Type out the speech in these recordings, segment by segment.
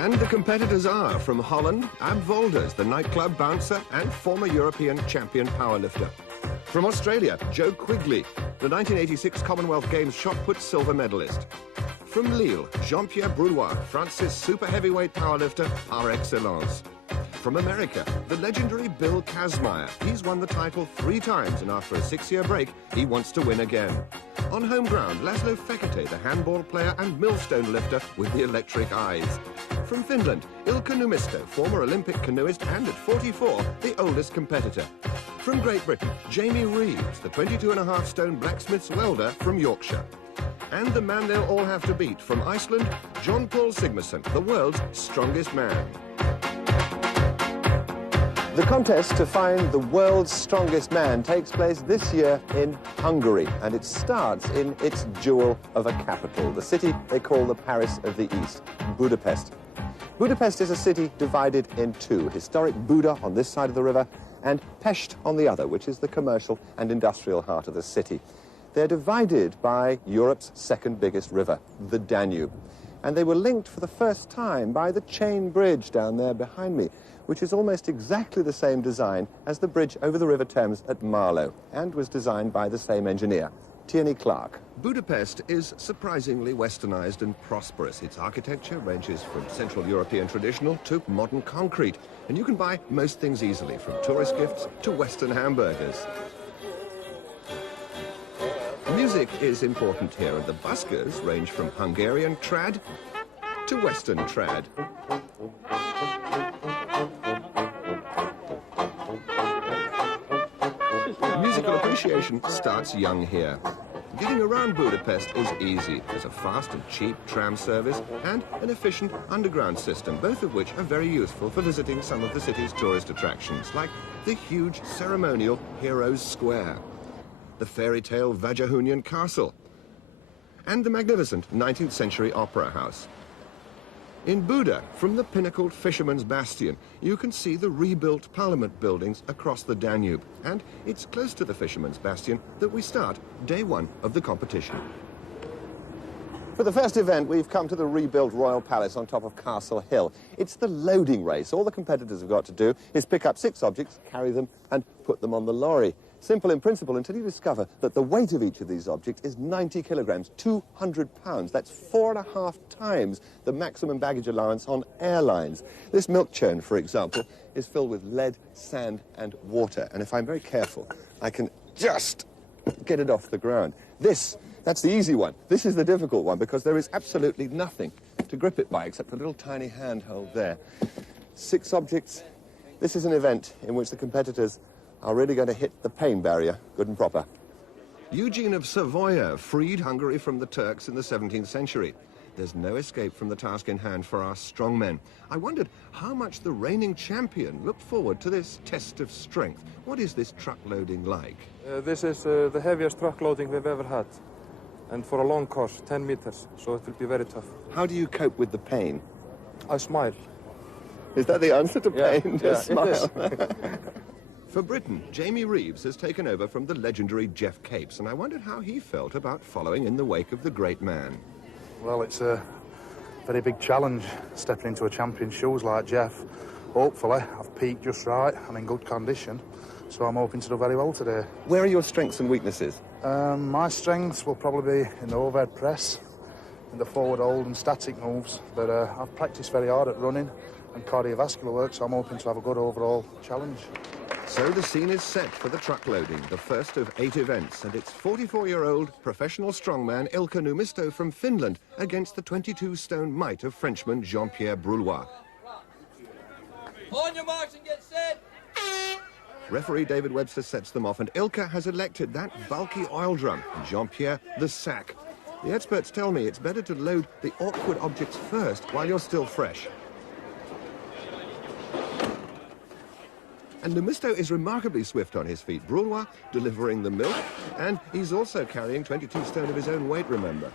And the competitors are, from Holland, Ab Volders, the nightclub bouncer and former European champion powerlifter. From Australia, Joe Quigley, the 1986 Commonwealth Games shot put silver medalist. From Lille, Jean-Pierre Broulois, France's super heavyweight powerlifter par excellence. From America, the legendary Bill Kazmaier. He's won the title 3 times, and after a 6-year break, he wants to win again. On home ground, Laszlo Fekete, the handball player and millstone lifter with the electric eyes. From Finland, Ilkka Numisto, former Olympic canoeist and at 44, the oldest competitor. From Great Britain, Jamie Reeves, the 22.5-stone blacksmith's welder from Yorkshire. And the man they'll all have to beat, from Iceland, Jon Pall Sigmarsson, the world's strongest man. The contest to find the world's strongest man takes place this year in Hungary, and it starts in its jewel of a capital, the city they call the Paris of the East, Budapest. Budapest is a city divided in 2, historic Buda on this side of the river and Pest on the other, which is the commercial and industrial heart of the city. They're divided by Europe's second biggest river, the Danube. And they were linked for the first time by the chain bridge down there behind me, which is almost exactly the same design as the bridge over the River Thames at Marlow, and was designed by the same engineer, Tierney Clark. Budapest is surprisingly westernized and prosperous. Its architecture ranges from Central European traditional to modern concrete, and you can buy most things easily, from tourist gifts to Western hamburgers. Music is important here, and the buskers range from Hungarian trad to Western trad. Musical appreciation starts young here. Getting around Budapest is easy. There's a fast and cheap tram service and an efficient underground system, both of which are very useful for visiting some of the city's tourist attractions, like the huge ceremonial Heroes Square, the fairy tale Vajahunian Castle, and the magnificent 19th century Opera House. In Buda, from the pinnacled Fisherman's Bastion, you can see the rebuilt Parliament buildings across the Danube, and it's close to the Fisherman's Bastion that we start day 1 of the competition. For the first event, we've come to the rebuilt Royal Palace on top of Castle Hill. It's the loading race. All the competitors have got to do is pick up 6 objects, carry them, and put them on the lorry. Simple in principle until you discover that the weight of each of these objects is 90 kilograms, 200 pounds. That's 4.5 times the maximum baggage allowance on airlines. This milk churn, for example, is filled with lead, sand, and water. And if I'm very careful, I can just get it off the ground. That's the easy one. This is the difficult one because there is absolutely nothing to grip it by except a little tiny handhold there. 6 objects. This is an event in which the competitors are really going to hit the pain barrier good and proper. Eugene of Savoia freed Hungary from the Turks in the 17th century. There's no escape from the task in hand for our strong men. I wondered how much the reigning champion looked forward to this test of strength. What is this truck loading like? This is the heaviest truck loading we've ever had. And for a long course, 10 meters, so it will be very tough. How do you cope with the pain? I smile. Is that the answer to pain? Just smile. It is. For Britain, Jamie Reeves has taken over from the legendary Jeff Capes, and I wondered how he felt about following in the wake of the great man. Well, it's a very big challenge, stepping into a champion's shoes like Jeff. Hopefully, I've peaked just right, I'm in good condition, so I'm hoping to do very well today. Where are your strengths and weaknesses? My strengths will probably be in the overhead press, in the forward hold and static moves, but I've practiced very hard at running and cardiovascular work, so I'm hoping to have a good overall challenge. So the scene is set for the truck loading, the first of 8 events, and it's 44-year-old professional strongman Ilkka Numisto from Finland against the 22-stone might of Frenchman Jean-Pierre Broulois. On your marks and get set! Referee David Webster sets them off, and Ilkka has elected that bulky oil drum, and Jean-Pierre the sack. The experts tell me it's better to load the awkward objects first while you're still fresh. And Numisto is remarkably swift on his feet. Broulois delivering the milk, and he's also carrying 22 stone of his own weight, remember.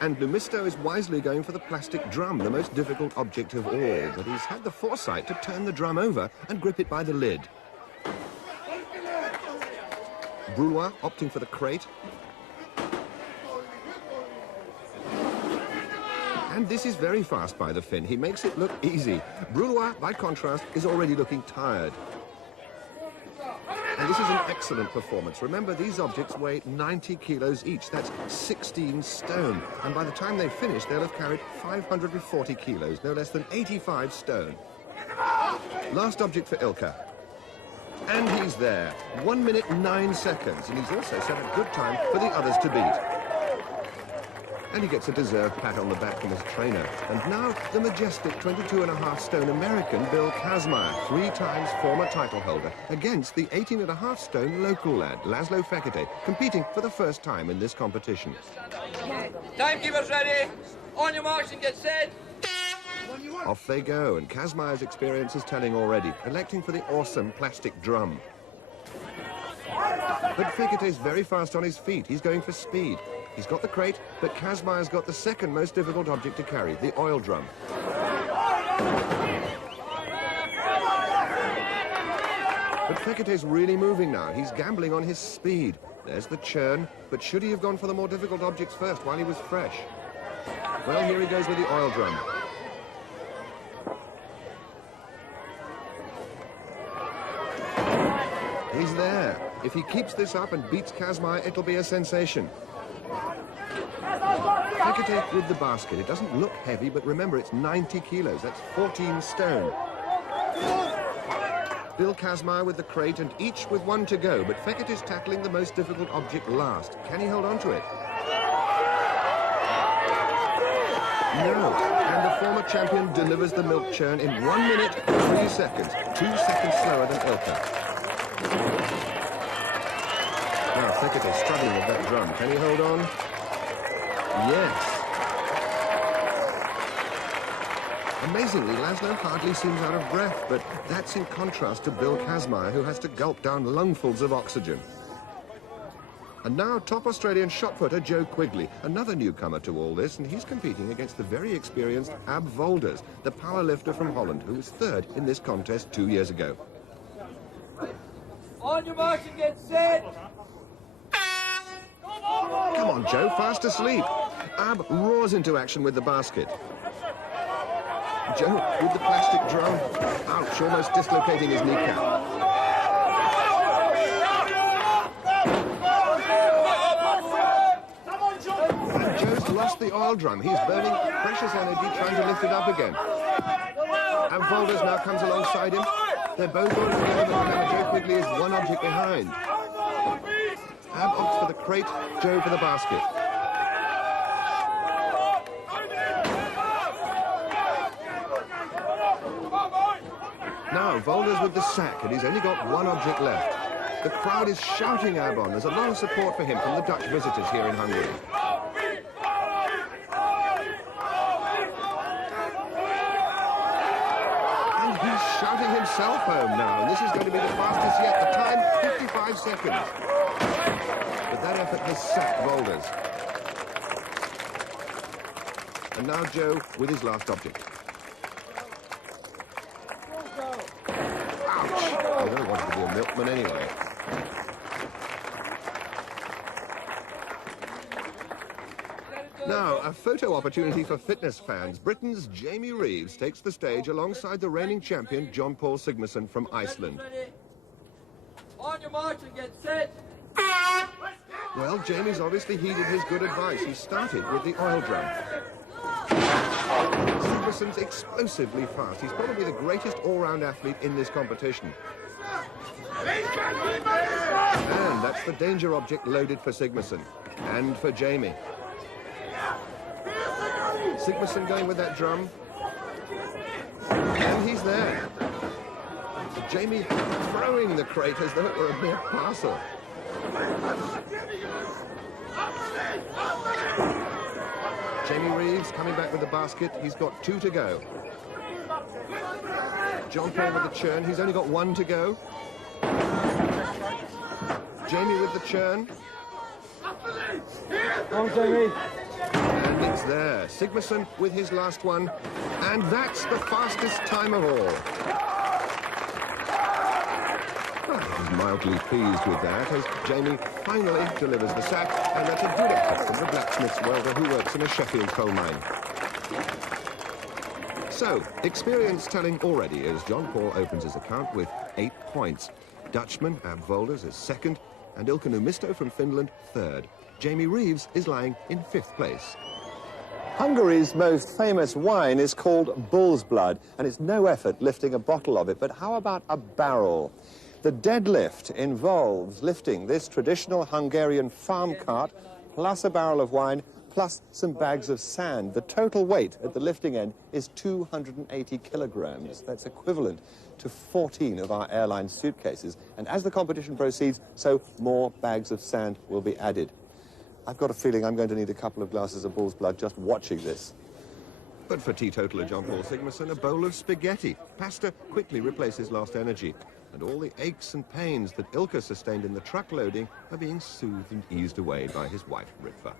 And Numisto is wisely going for the plastic drum, the most difficult object of all, but he's had the foresight to turn the drum over and grip it by the lid. Broulois opting for the crate. And this is very fast by the Finn. He makes it look easy. Brulois, by contrast, is already looking tired. And this is an excellent performance. Remember, these objects weigh 90 kilos each. That's 16 stone. And by the time they finish, they'll have carried 540 kilos, no less than 85 stone. Last object for Ilka. And he's there. 1 minute, 9 seconds. And he's also set a good time for the others to beat. And he gets a deserved pat on the back from his trainer. And now, the majestic 22.5 stone American Bill Kazmaier, 3 times former title holder, against the 18.5 stone local lad, Laszlo Fekete, competing for the first time in this competition. Timekeeper's ready. On your marks and get set. Off they go, and Kazmaier's experience is telling already, electing for the awesome plastic drum. But Fekete's very fast on his feet. He's going for speed. He's got the crate, but Kazmaier's got the second most difficult object to carry, the oil drum. But Fekete's really moving now. He's gambling on his speed. There's the churn, but should he have gone for the more difficult objects first while he was fresh? Well, here he goes with the oil drum. He's there. If he keeps this up and beats Kazmaier, it'll be a sensation. Fekete with the basket. It doesn't look heavy, but remember, it's 90 kilos. That's 14 stone. Bill Kazmaier with the crate, and each with 1 to go, but Fekete's tackling the most difficult object last. Can he hold on to it? No. And the former champion delivers the milk churn in 1 minute, 3 seconds. 2 seconds slower than Ilka. Now, Fekete struggling with that drum. Can he hold on? Yes. Amazingly, Laszlo hardly seems out of breath, but that's in contrast to Bill Kazmaier, who has to gulp down lungfuls of oxygen. And now, top Australian shot putter Joe Quigley, another newcomer to all this, and he's competing against the very experienced Ab Volders, the powerlifter from Holland, who was 3rd in this contest 2 years ago. On your marks and get set. Come on, Joe, fast asleep. Ab roars into action with the basket. Joe with the plastic drum. Ouch, almost dislocating his kneecap. And Joe's lost the oil drum. He's burning precious energy trying to lift it up again. Ab Volders now comes alongside him. They're both on together, but remember, Joe Quigley is 1 object behind. Ab opts for the crate, Joe for the basket. Now, Volders with the sack, and he's only got 1 object left. The crowd is shouting Ab on. There's a lot of support for him from the Dutch visitors here in Hungary. And he's shouting himself home now, and this is going to be the fastest yet. The time, 55 seconds. But that effort has sacked Volders. And now Joe with his last object. Ouch! I don't want to be a milkman anyway. Now, a photo opportunity for fitness fans. Britain's Jamie Reeves takes the stage alongside the reigning champion Jon Pall Sigmarsson from Iceland. On your marks and get set. Well, Jamie's obviously heeded his good advice. He started with the oil drum. Sigmarsson's explosively fast. He's probably the greatest all-round athlete in this competition. And that's the danger object loaded for Sigmarsson. And for Jamie. Sigmarsson going with that drum. And he's there. Jamie throwing the crate as though it were a mere parcel. Jamie Reeves coming back with the basket. He's got 2 to go. Jon Pall with the churn. He's only got 1 to go. Jamie with the churn. Come on, Jamie. And it's there. Sigmarsson with his last one. And that's the fastest time of all. Well, he's mildly pleased with that as Jamie finally delivers the sack. And that's a good effort from the blacksmith's welder who works in a Sheffield coal mine. So, experience telling already as Jon Pall opens his account with 8 points. Dutchman Ab Volders is second, and Ilkka Niemisto from Finland third. Jamie Reeves is lying in 5th place. Hungary's most famous wine is called bull's blood, and it's no effort lifting a bottle of it. But how about a barrel? The deadlift involves lifting this traditional Hungarian farm cart, plus a barrel of wine, plus some bags of sand. The total weight at the lifting end is 280 kilograms. That's equivalent to 14 of our airline suitcases. And as the competition proceeds, so more bags of sand will be added. I've got a feeling I'm going to need a couple of glasses of bull's blood just watching this. But for teetotaler Jon Pall Sigmarsson, a bowl of spaghetti. Pasta quickly replaces lost energy. And all the aches and pains that Ilkka sustained in the truck loading are being soothed and eased away by his wife, Ritva.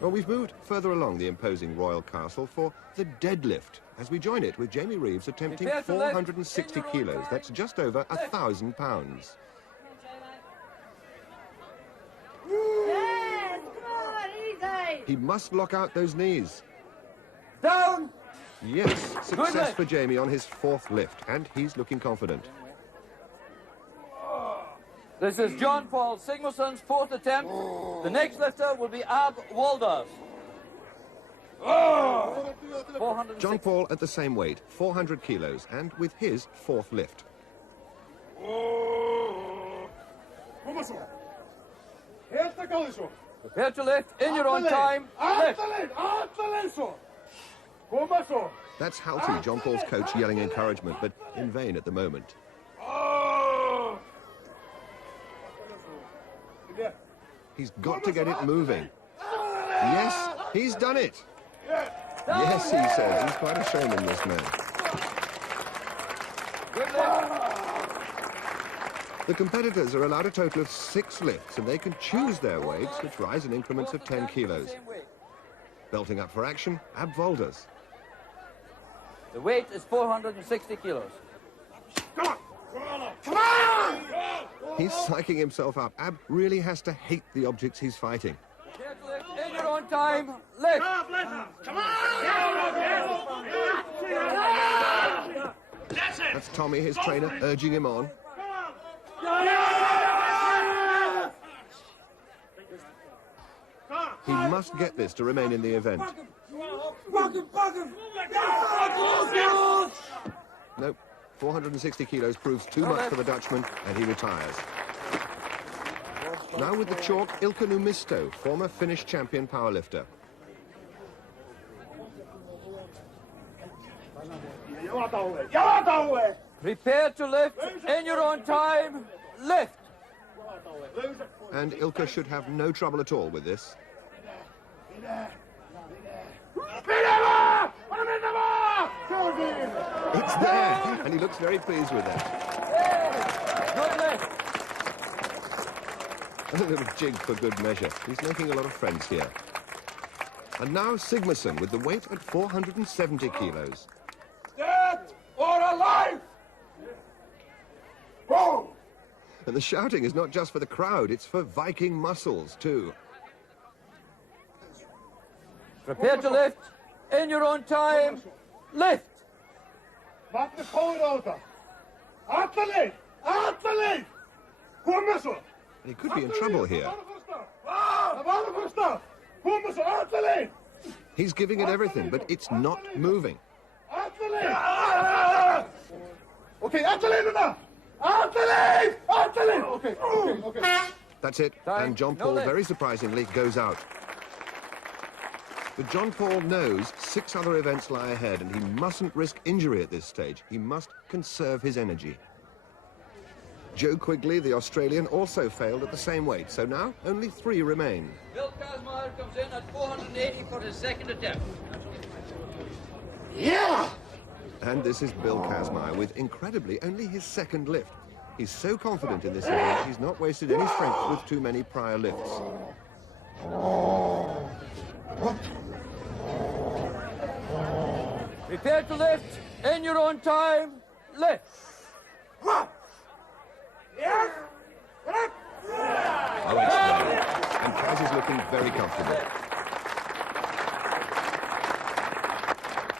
Well, we've moved further along the imposing royal castle for the deadlift, as we join it with Jamie Reeves attempting 460 kilos. That's just over 1,000 pounds. Yes, come on, easy. He must lock out those knees. Down! Yes, success for Jamie on his 4th lift, and he's looking confident. This is Jon Pall Sigmarsson's 4th attempt. The next lifter will be Ab Volders. Jon Pall at the same weight, 400 kilos, and with his 4th lift. Prepare to lift in your own time. Lift. That's Halti, Jon Pall's coach, yelling encouragement, but in vain at the moment. He's got to get it moving. Yes, he's done it. Yes, he says. He's quite ashamed in this man. Good lift. The competitors are allowed a total of 6 lifts, and they can choose their weights, which rise in increments of 10 kilos. Belting up for action, Ab Volders. The weight is 460 kilos. He's psyching himself up. Ab really has to hate the objects he's fighting. Prepare to lift in your own time. Lift. That's Tommy, his trainer, urging him on. He must get this to remain in the event. Nope, 460 kilos proves too much for the Dutchman, and he retires. Now with the chalk, Ilkka Niemisto, former Finnish champion powerlifter. Prepare to lift in your own time. Lift. And Ilkka should have no trouble at all with this. It's there, and he looks very pleased with that. Good lift. And a little jig for good measure. He's making a lot of friends here. And now Sigmarsson with the weight at 470 kilos. Dead or alive! Boom! And the shouting is not just for the crowd, it's for Viking muscles too. Prepare to lift in your own time. Lift. And And he could be in trouble here. He's giving it everything, but it's not moving. Okay, okay. That's it, and Jon Pall, very surprisingly, goes out. But Jon Pall knows 6 other events lie ahead, and he mustn't risk injury at this stage. He must conserve his energy. Joe Quigley, the Australian, also failed at the same weight, so now only 3 remain. Bill Kazmaier comes in at 480 for his 2nd attempt. Yeah! And this is Bill Kazmaier with, incredibly, only his 2nd lift. He's so confident in this event, he's not wasted any strength with too many prior lifts. Prepare to lift in your own time. Lift. Oh, it's there. And Kaz is looking very comfortable.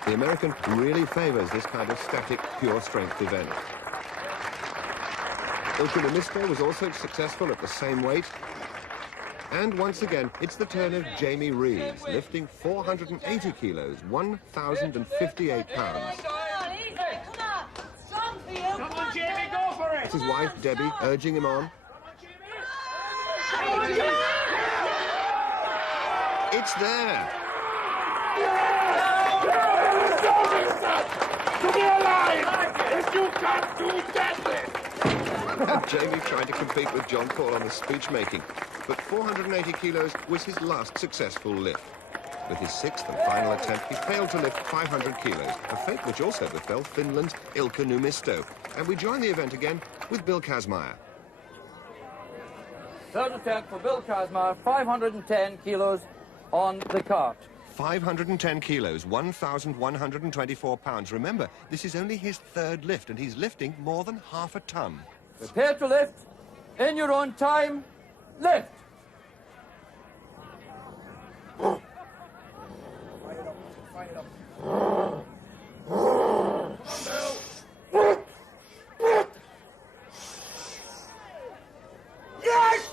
The American really favors this kind of static, pure strength event. Ilka Numisto was also successful at the same weight. And once again, it's the turn of Jamie Reeves, lifting 480 kilos, 1,058 pounds. Come on, Jamie, go for it! It's his wife, Debbie, urging him on. It's there! To be alive! If you can't do deadlift! And Jamie tried to compete with Jon Pall on the speech making, but 480 kilos was his last successful lift. With his sixth and final attempt, he failed to lift 500 kilos, a fate which also befell Finland's Ilka Numisto. And we join the event again with Bill Kazmaier. Third attempt for Bill Kazmaier, 510 kilos on the cart. 510 kilos, 1,124 pounds. Remember, this is only his third lift, and he's lifting more than half a ton. Prepare to lift. In your own time, lift. Yes,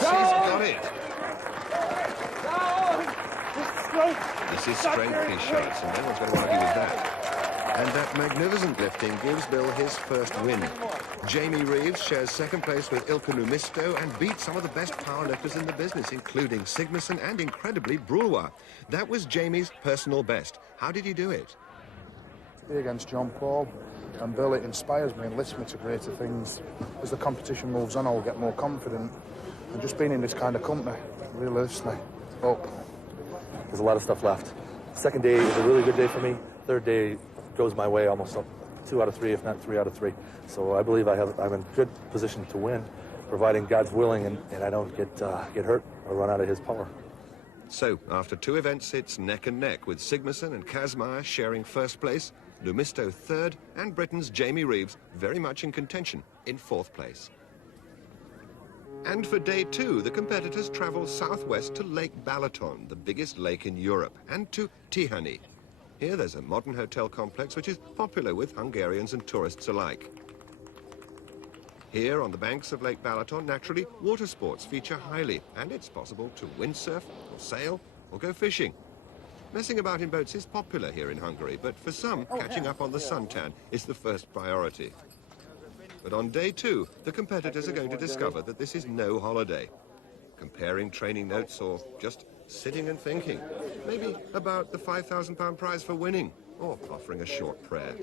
he's got it. This is strength, he shouts, and no one's going to argue with that. And that magnificent lifting gives Bill his first win. Jamie Reeves shares second place with Ilka Numisto and beats some of the best powerlifters in the business, including Sigmarsson and, incredibly, Brulwa. That was Jamie's personal best. How did he do it? Against Jon Pall and Bill, it inspires me and lifts me to greater things. As the competition moves on, I'll get more confident. And just being in this kind of company really lifts me up. There's a lot of stuff left. Second day is a really good day for me. Third day goes my way almost up 2 out of 3, if not 3 out of 3. So I believe I'm in good position to win, providing God's willing and I don't get hurt or run out of his power. So, after 2 events, it's neck and neck, with Sigmarsson and Kazmaier sharing first place, Numisto third, and Britain's Jamie Reeves very much in contention in 4th place. And for day 2, the competitors travel southwest to Lake Balaton, the biggest lake in Europe, and to Tihany. Here there's a modern hotel complex which is popular with Hungarians and tourists alike. Here on the banks of Lake Balaton, naturally, water sports feature highly, and it's possible to windsurf, or sail, or go fishing. Messing about in boats is popular here in Hungary, but for some, catching up on the suntan is the first priority. But on day 2, the competitors are going to discover that this is no holiday. Comparing training notes or just sitting and thinking. Maybe about the £5,000 prize for winning, or offering a short prayer.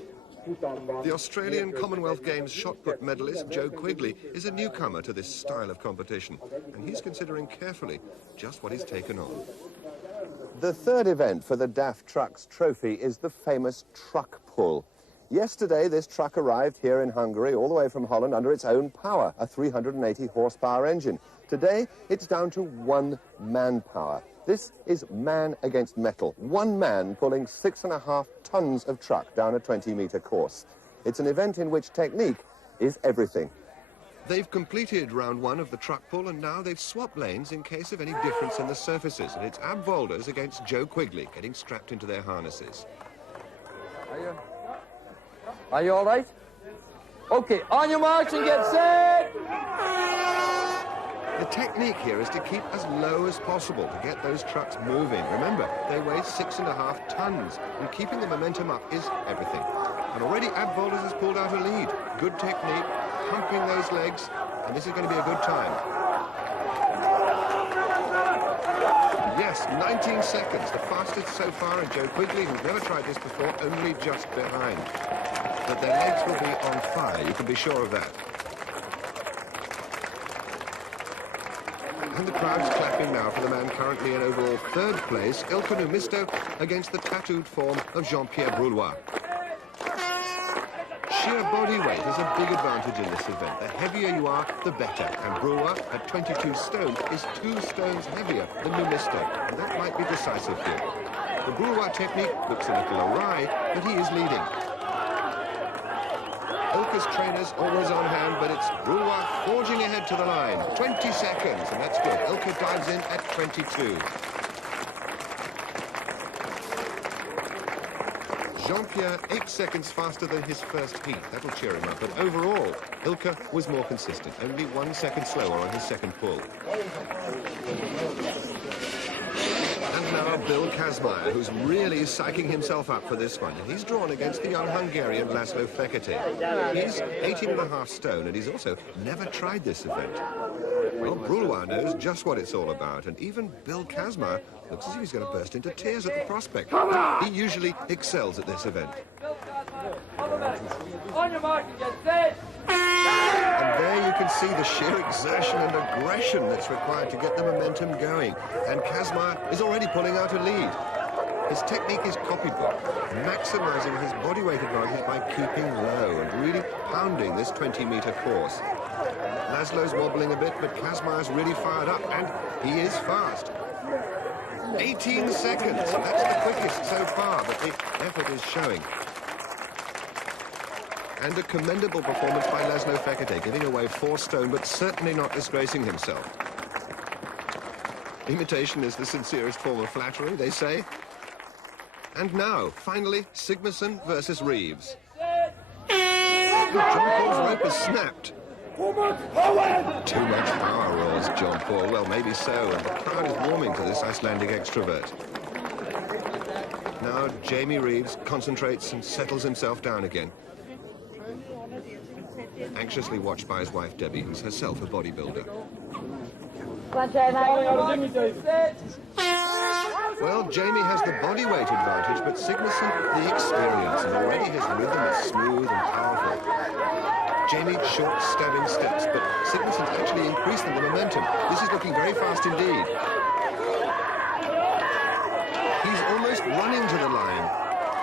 The Australian Commonwealth Games shot put medalist Joe Quigley is a newcomer to this style of competition, and he's considering carefully just what he's taken on. The third event for the DAF Trucks Trophy is the famous truck pull. Yesterday, this truck arrived here in Hungary, all the way from Holland, under its own power, a 380 horsepower engine. Today, it's down to 1 manpower. This is man against metal. 1 man pulling 6.5 tons of truck down a 20-meter course. It's an event in which technique is everything. They've completed round 1 of the truck pull, and now they've swapped lanes in case of any difference in the surfaces. And it's Ab Volders against Joe Quigley getting strapped into their harnesses. Are you all right? Okay, on your marks and get set! The technique here is to keep as low as possible to get those trucks moving. Remember, they weigh 6.5 tons, and keeping the momentum up is everything. And already Ab Volders has pulled out a lead. Good technique, pumping those legs, and this is going to be a good time. Yes, 19 seconds, the fastest so far, and Joe Quigley, who's never tried this before, only just behind. But their legs will be on fire, you can be sure of that. And the crowd's clapping now for the man currently in overall 3rd place, Ilka Numisto, against the tattooed form of Jean-Pierre Brulwa. Sheer body weight is a big advantage in this event. The heavier you are, the better. And Brulwa, at 22 stone, is 2 stones heavier than Numisto, and that might be decisive here. The Brulwa technique looks a little awry, but he is leading. Ilka's trainers always on hand, but it's Brulwa forging ahead to the line. 20 seconds, and that's good. Ilka dives in at 22. Jean-Pierre 8 seconds faster than his first heat. That'll cheer him up. But overall, Ilka was more consistent, only 1 second slower on his second pull. And now Bill Kazmaier, who's really psyching himself up for this one. He's drawn against the young Hungarian Laszlo Fekete. He's 18.5 stone, and he's also never tried this event. Well, Broulois knows just what it's all about, and even Bill Kazmaier looks as if he's going to burst into tears at the prospect. He usually excels at this event. On your mark and get set. And there you can see the sheer exertion and aggression that's required to get the momentum going. And Kazmaier is already pulling out a lead. His technique is copybook, maximising his body weight advantage by keeping low and really pounding this 20-metre course. Laszlo's wobbling a bit, but Kazmaier's really fired up, and he is fast. 18 seconds, that's the quickest so far, but the effort is showing. And a commendable performance by Laszlo Fekete, giving away 4 stone, but certainly not disgracing himself. Imitation is the sincerest form of flattery, they say. And now, finally, Sigmarsson versus Reeves. Jon Pall's rope is snapped. Too much power! Too much power, roars Jon Pall. Well, maybe so, and the crowd is warming to this Icelandic extrovert. Now, Jamie Reeves concentrates and settles himself down again. Anxiously watched by his wife, Debbie, who's herself a bodybuilder. Well, Jamie has the body weight advantage, but Sigmarsson the experience, and already his rhythm is smooth and powerful. Jamie short stabbing steps, but Sigmarsson's actually increasing the momentum. This is looking very fast indeed. He's almost running to the line,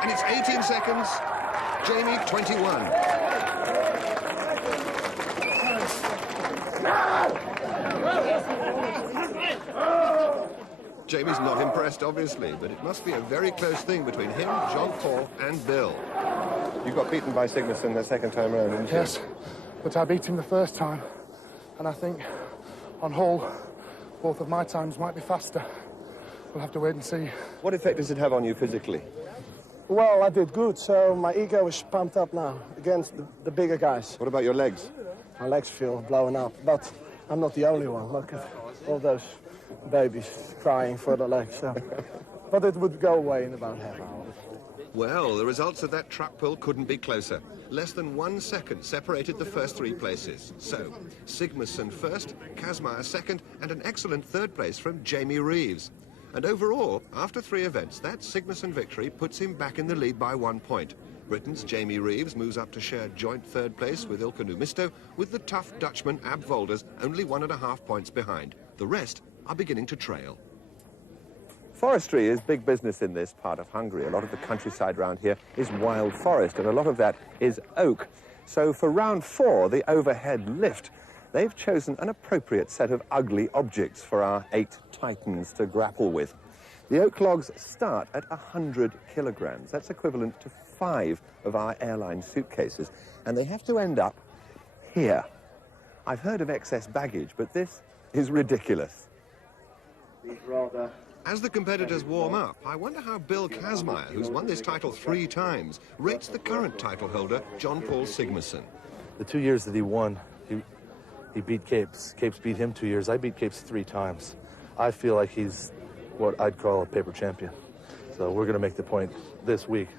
and it's 18 seconds. Jamie 21. Jamie's not impressed, obviously, but it must be a very close thing between him, Jon Pall, and Bill. You got beaten by Sigmarsson the second time around, didn't you? Yes, but I beat him the first time, and I think on whole, both of my times might be faster. We'll have to wait and see. What effect does it have on you physically? Well, I did good, so my ego is pumped up now against the bigger guys. What about your legs? My legs feel blowing up, but I'm not the only one. Look at all those babies crying for the legs. So. But it would go away in about half an hour. Well, the results of that truck pull couldn't be closer. Less than 1 second separated the first 3 places. So, Sigmarsson first, Kazmaier second, and an excellent third place from Jamie Reeves. And overall, after 3 events, that Sigmarsson victory puts him back in the lead by 1 point. Britain's Jamie Reeves moves up to share joint third place with Ilka Numisto, with the tough Dutchman Ab Volders only 1.5 points behind. The rest are beginning to trail. Forestry is big business in this part of Hungary. A lot of the countryside around here is wild forest, and a lot of that is oak. So for round 4, the overhead lift, they've chosen an appropriate set of ugly objects for our 8 titans to grapple with. The oak logs start at 100 kilograms. That's equivalent to 5 of our airline suitcases, and they have to end up here. I've heard of excess baggage, but this is ridiculous. As the competitors warm up, I wonder how Bill Kazmaier, who's won this title 3 times, rates the current title holder, Jon Pall Sigmarsson. The 2 years that he won, he beat Capes. Capes beat him 2 years. I beat Capes 3 times. I feel like he's what I'd call a paper champion. So we're going to make the point this week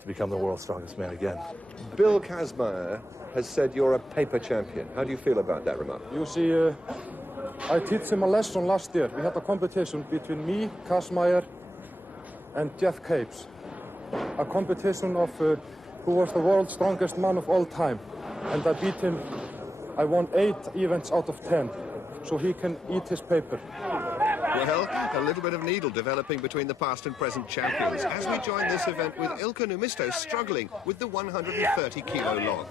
to become the world's strongest man again. Bill Kazmaier has said you're a paper champion. How do you feel about that remark? You see, I teach him a lesson last year. We had a competition between me, Kazmaier, and Jeff Capes. A competition of who was the world's strongest man of all time. And I beat him. I won 8 events out of 10. So he can eat his paper. Well, a little bit of needle developing between the past and present champions as we join this event with Ilka Numisto struggling with the 130-kilo log.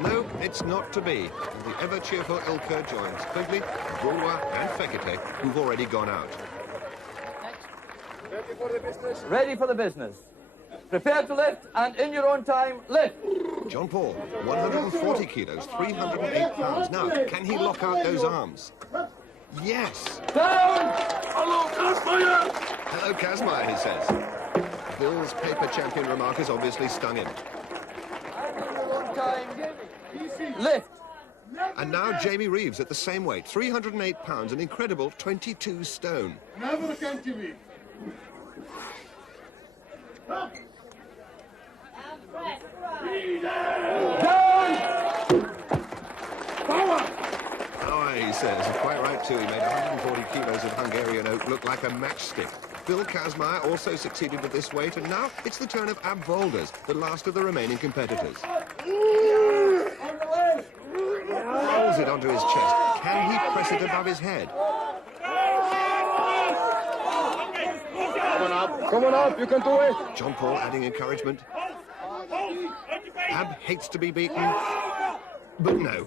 No, it's not to be. The ever-cheerful Ilka joins Quigley, Broulois and Fekete, who've already gone out. Ready for the business? Ready for the business. Prepare to lift, and in your own time, lift. Jon Pall, 140 kilos, 308 pounds. Now, can he lock out those arms? Yes! Down! Hello, Kazmaier! Hello, Kazmaier, he says. Bill's paper champion remark has obviously stung him. Lift. And now Jamie Reeves at the same weight, 308 pounds, an incredible 22 stone. Never can TV. Oh, he says, quite right too. He made 140 kilos of Hungarian oak look like a matchstick. Bill Kazmaier also succeeded with this weight, and now it's the turn of Ab Volders, the last of the remaining competitors. Holds it onto his chest. Can he press it above his head? Come on up, you can do it. Jon Pall adding encouragement. Ab hates to be beaten, but no.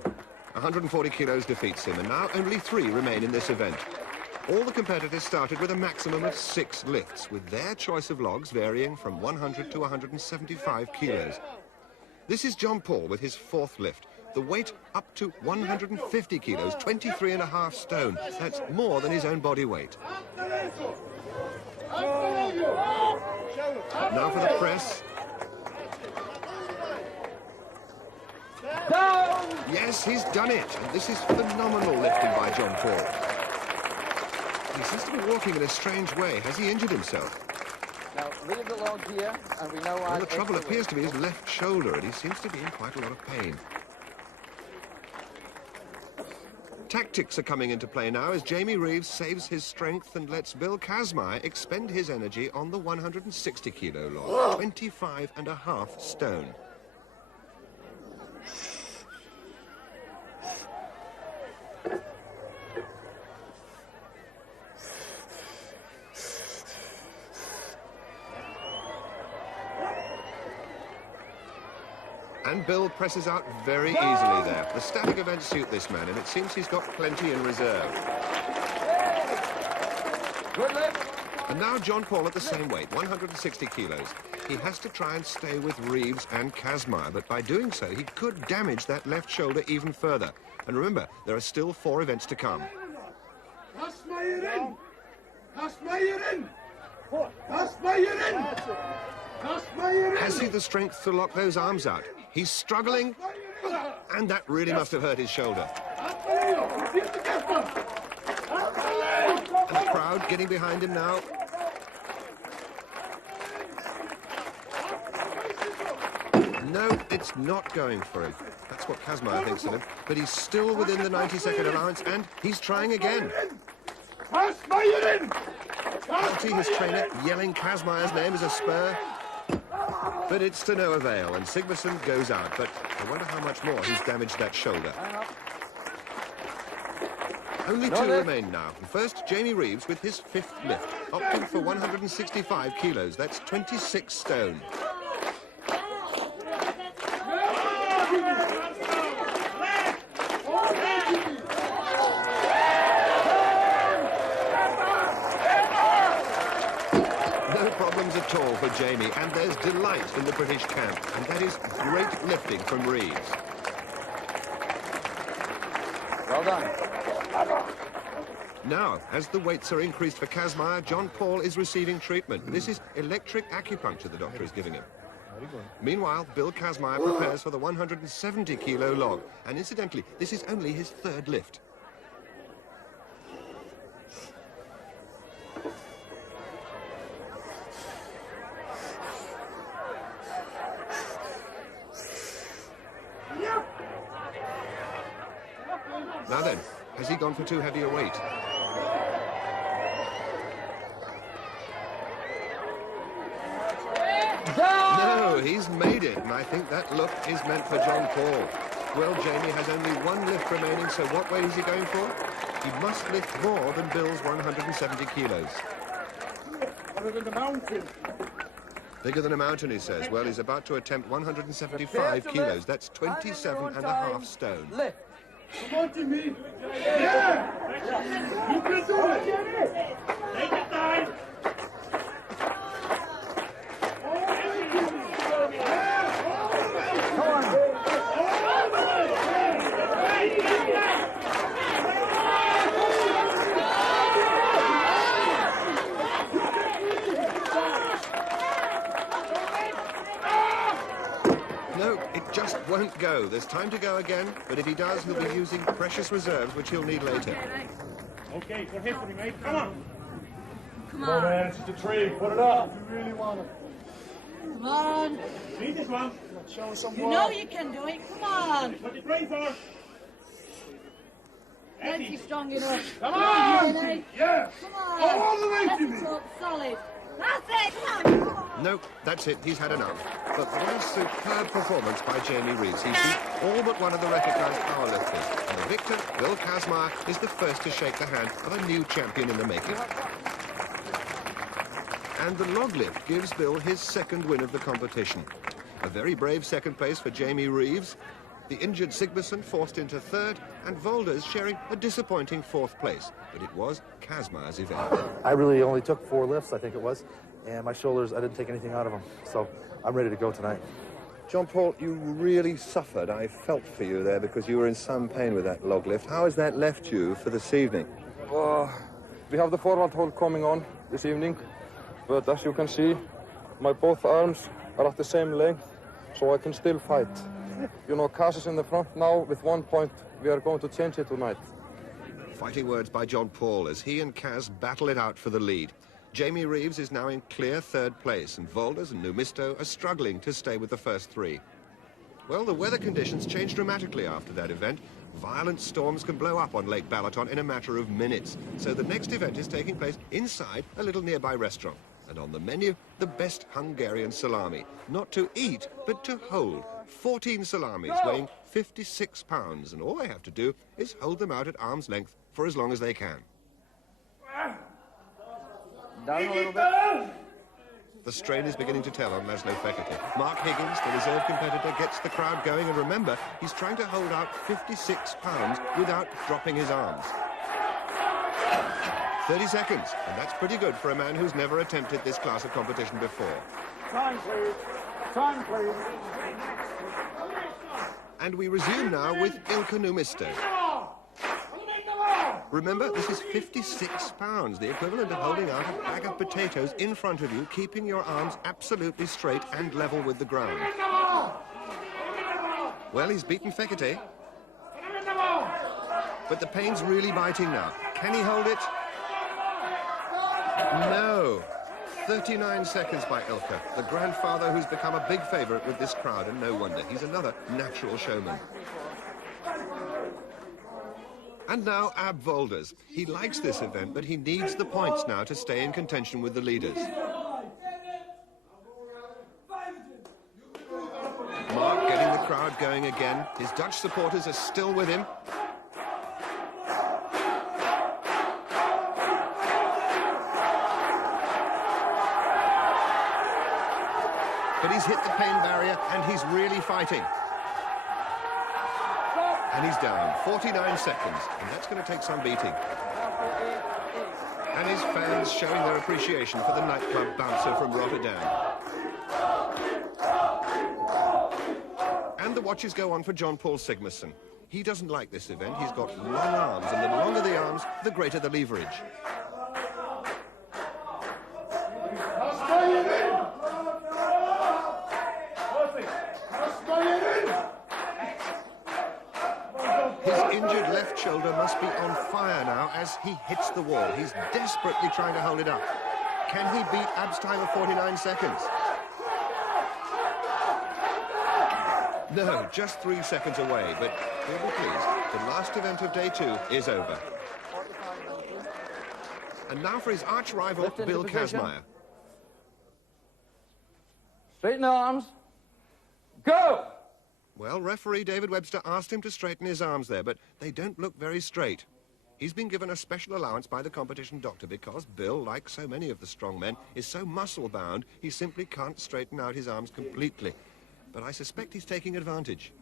140 kilos defeats him, and now only 3 remain in this event. All the competitors started with a maximum of 6 lifts, with their choice of logs varying from 100 to 175 kilos. This is Jon Pall with his 4th lift. The weight up to 150 kilos, 23.5 stone. That's more than his own body weight. Now for the press. Down! Yes, he's done it. And this is phenomenal lifting by Jon Pall. He seems to be walking in a strange way. Has he injured himself? Now, leave the log here, and we know Well, the trouble appears to be his left shoulder, and he seems to be in quite a lot of pain. Tactics are coming into play now as Jamie Reeves saves his strength and lets Bill Kazmaier expend his energy on the 160-kilo log, 25.5 stone. And Bill presses out very easily there. The static events suit this man, and it seems he's got plenty in reserve. And now Jon Pall at the same weight, 160 kilos. He has to try and stay with Reeves and Kazmaier, but by doing so, he could damage that left shoulder even further. And remember, there are still 4 events to come. Kazmaier in! Kazmaier in! Kazmaier in! Kazmaier in! Has he the strength to lock those arms out? He's struggling, and that really must have hurt his shoulder. And the crowd getting behind him now. No, it's not going for him. That's what Kazmaier thinks of him. But he's still within the 90-second allowance, and he's trying again. Alty, his trainer, yelling Kazmaier's name as a spur. But it's to no avail, and Sigmarsson goes out. But I wonder how much more he's damaged that shoulder. Only 2 remain now. First, Jamie Reeves with his 5th lift, opting for 165 kilos. That's 26 stone. At all for Jamie, and there's delight in the British camp, and that is great lifting from Reeves. Well done. Now, as the weights are increased for Kazmaier, Jon Pall is receiving treatment. This is electric acupuncture the doctor is giving him. Meanwhile, Bill Kazmaier prepares for the 170-kilo log, and incidentally, this is only his 3rd lift. Now then, has he gone for too heavy a weight? No, he's made it, and I think that look is meant for Jon Pall. Well, Jamie has only 1 lift remaining, so what weight is he going for? He must lift more than Bill's 170 kilos. Bigger than the mountain. Bigger than a mountain, he says. Well, he's about to attempt 175 kilos. That's 27.5 stone. Lift. Come on, Jimmy. Yeah! You can do it! Take your time! won't go. There's time to go again, but if he does, he'll be using precious reserves, which he'll need later. Okay, for history, mate. Come on. Come on. Man, it's just a tree. Put it up. You really want it. Come on. Need this one. Show us some You know you can do it. Come on. What you pray for? Plenty strong enough. Come on! Yeah! Come on. All the way, Press Jimmy! it up, solid. That's it. Come on. No, that's it. He's had enough. But what a superb performance by Jamie Reeves. He beat all but one of the recognised powerlifters. And the victor, Bill Kazmaier, is the first to shake the hand of a new champion in the making. And the log lift gives Bill his second win of the competition. A very brave second place for Jamie Reeves. The injured Sigmarsson forced into third, and Volders sharing a disappointing fourth place. But it was Kazmaier's event. I really only took 4 lifts, I think it was, and my shoulders, I didn't take anything out of them. So I'm ready to go tonight. Jon Pall, you really suffered. I felt for you there because you were in some pain with that log lift. How has that left you for this evening? We have the forward hold coming on this evening, but as you can see, my both arms are at the same length, so I can still fight. You know, Kaz is in the front now with 1 point. We are going to change it tonight. Fighting words by Jon Pall as he and Kaz battle it out for the lead. Jamie Reeves is now in clear third place, and Volders and Numisto are struggling to stay with the first 3. Well, the weather conditions changed dramatically after that event. Violent storms can blow up on Lake Balaton in a matter of minutes. So the next event is taking place inside a little nearby restaurant. And on the menu, the best Hungarian salami. Not to eat, but to hold. 14 salamis weighing 56 pounds, and all they have to do is hold them out at arm's length for as long as they can. Down a little bit. The strain is beginning to tell on Laszlo Fekete. Mark Higgins, the reserve competitor, gets the crowd going, and remember, he's trying to hold out 56 pounds without dropping his arms. 30 seconds, and that's pretty good for a man who's never attempted this class of competition before. Time, please. Time, please. And we resume now with Ilkka Numisto. Remember, this is 56 pounds, the equivalent of holding out a bag of potatoes in front of you, keeping your arms absolutely straight and level with the ground. Well, he's beaten Fekete. But the pain's really biting now. Can he hold it? No. 39 seconds by Ilkka, the grandfather who's become a big favourite with this crowd, and no wonder. He's another natural showman. And now Ab Volders. He likes this event, but he needs the points now to stay in contention with the leaders. Mark getting the crowd going again. His Dutch supporters are still with him. But he's hit the pain barrier, and he's really fighting. And he's down. 49 seconds, and that's going to take some beating. And his fans showing their appreciation for the nightclub bouncer from Rotterdam. And the watches go on for Jon Pall Sigmarsson. He doesn't like this event. He's got long arms, and the longer the arms, the greater the leverage. Shoulder must be on fire now as he hits the wall. He's desperately trying to hold it up. Can he beat Ab's time of 49 seconds? No, just 3 seconds away, but you'll be pleased. The last event of day 2 is over. And now for his arch-rival, Bill Kazmaier. Straighten the arms. Go! Well, referee David Webster asked him to straighten his arms there, but they don't look very straight. He's been given a special allowance by the competition doctor because Bill, like so many of the strong men, is so muscle-bound, he simply can't straighten out his arms completely. But I suspect he's taking advantage.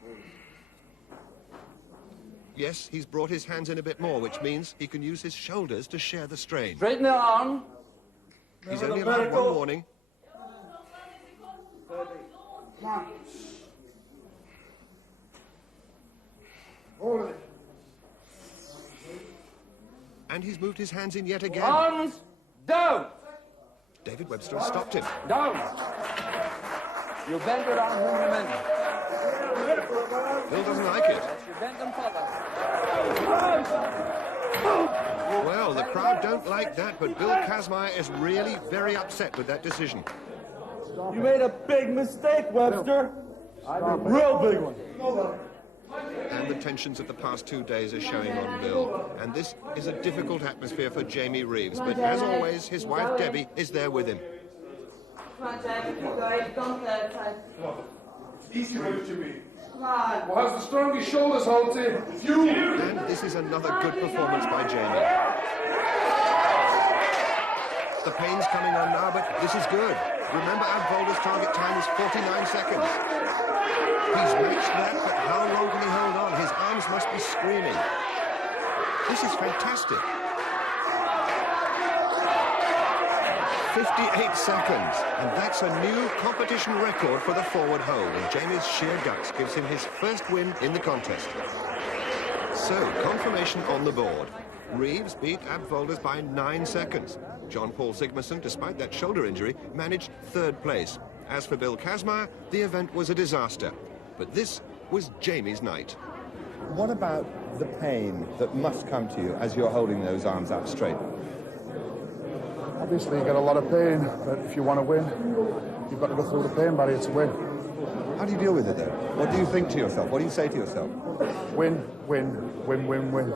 Yes, he's brought his hands in a bit more, which means he can use his shoulders to share the strain. Straighten the arm. He's only allowed one warning. And he's moved his hands in yet again. Arms down. David Webster has stopped him. Down. You bend your arms, movement. Bill doesn't like it. Well, the crowd don't like that, but Bill Kazmaier is really very upset with that decision. You made a big mistake, Webster. Real big one. And the tensions of the past 2 days are showing on Bill. And this is a difficult atmosphere for Jamie Reeves. But as always, his wife Debbie is there with him. Easy with it, Jimmy. Who has the strongest shoulders, Halty? It's you! And this is another good performance by Jamie. The pain's coming on now, but this is good. Remember, Abvolder's target time is 49 seconds. He's matched that, but how long can he hold on? His arms must be screaming. This is fantastic. 58 seconds, and that's a new competition record for the forward hold, and Jamie's sheer guts gives him his first win in the contest. So, confirmation on the board. Reeves beat Abvolder's by 9 seconds. Jon Pall Sigmarsson, despite that shoulder injury, managed 3rd place. As for Bill Kazmaier, the event was a disaster. But this was Jamie's night. What about the pain that must come to you as you're holding those arms out straight? Obviously, you get a lot of pain, but if you want to win, you've got to go through the pain barrier to win. How do you deal with it, though? What do you think to yourself? What do you say to yourself? Win, win, win, win, win.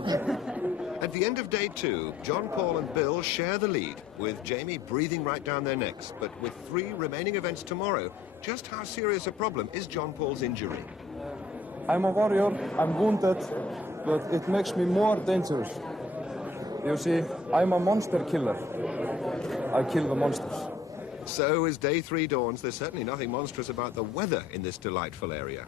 At the end of day 2, Jon Pall and Bill share the lead, with Jamie breathing right down their necks. But with 3 remaining events tomorrow, just how serious a problem is Jon Pall's injury? I'm a warrior, I'm wounded, but it makes me more dangerous. You see, I'm a monster killer. I kill the monsters. So as day 3 dawns, there's certainly nothing monstrous about the weather in this delightful area.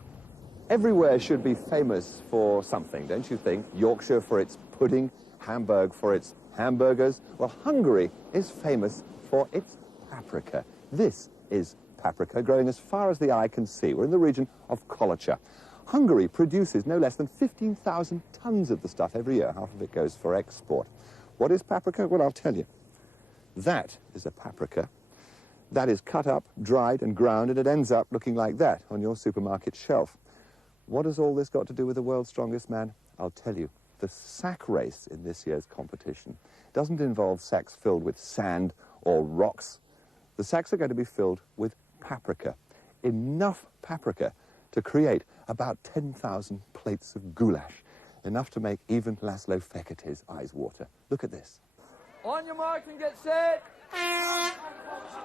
Everywhere should be famous for something, don't you think? Yorkshire for its pudding, Hamburg for its hamburgers. Well, Hungary is famous for its paprika. This is paprika growing as far as the eye can see. We're in the region of Kolocha. Hungary produces no less than 15,000 tons of the stuff every year. Half of it goes for export. What is paprika? Well, I'll tell you. That is a paprika. That is cut up, dried and ground, and it ends up looking like that on your supermarket shelf. What has all this got to do with the world's strongest man? I'll tell you. The sack race in this year's competition doesn't involve sacks filled with sand or rocks. The sacks are going to be filled with paprika. Enough paprika to create about 10,000 plates of goulash. Enough to make even Laszlo Fekete's eyes water. Look at this. On your marks and get set.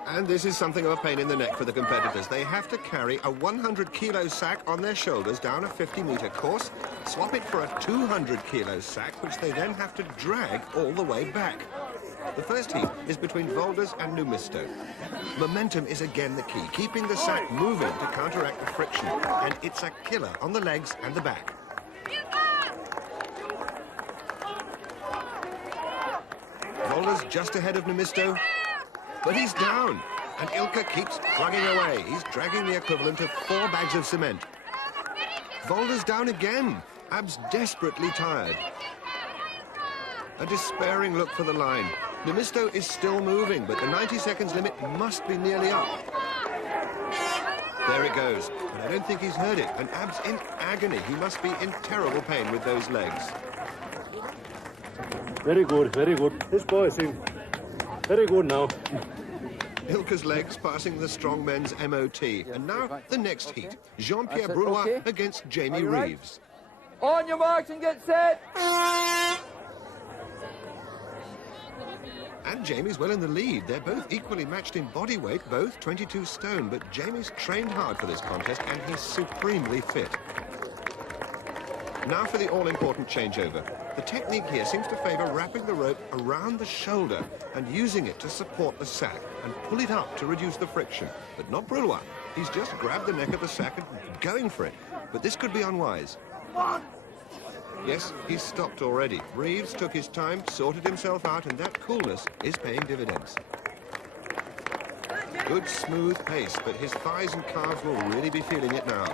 And this is something of a pain in the neck for the competitors. They have to carry a 100-kilo sack on their shoulders down a 50-metre course, swap it for a 200-kilo sack, which they then have to drag all the way back. The first heat is between Volders and Numisto. Momentum is again the key, keeping the sack moving to counteract the friction, and it's a killer on the legs and the back. Volders just ahead of Numisto, but he's down, and Ilka keeps plugging away. He's dragging the equivalent of 4 bags of cement. Volders down again, Ab's desperately tired. A despairing look for the line. Numisto is still moving, but the 90 seconds limit must be nearly up. There it goes, but I don't think he's heard it, and Ab's in agony. He must be in terrible pain with those legs. Very good, very good. This boy is in very good now. Ilka's legs passing the strong men's MOT. And now the next heat. Jean-Pierre Brulois against Jamie Reeves. On your marks and get set. And Jamie's well in the lead. They're both equally matched in body weight, both 22 stone. But Jamie's trained hard for this contest and he's supremely fit. Now for the all-important changeover. The technique here seems to favour wrapping the rope around the shoulder and using it to support the sack and pull it up to reduce the friction. But not Brulois. He's just grabbed the neck of the sack and going for it. But this could be unwise. Yes, he's stopped already. Reeves took his time, sorted himself out, and that coolness is paying dividends. Good, smooth pace, but his thighs and calves will really be feeling it now.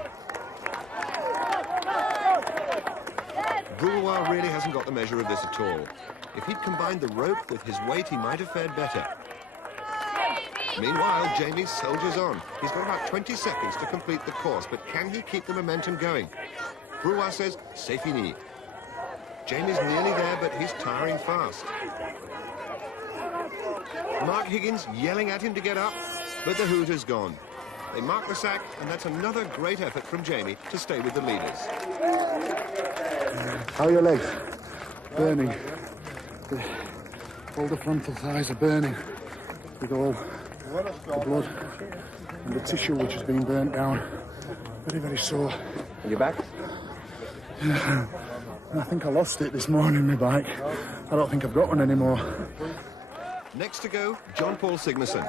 Brulois really hasn't got the measure of this at all. If he'd combined the rope with his weight, he might have fared better. Meanwhile, Jamie soldiers on. He's got about 20 seconds to complete the course, but can he keep the momentum going? Brewer says, c'est fini. Jamie's nearly there, but he's tiring fast. Mark Higgins yelling at him to get up, but the hoot is gone. They mark the sack, and that's another great effort from Jamie to stay with the leaders. How are your legs? Burning. All the frontal thighs are burning with all the blood and the tissue which has been burnt down. Very, very sore. And you're back? I think I lost it this morning, my bike. I don't think I've got one anymore. Next to go, Jon Pall Sigmarsson.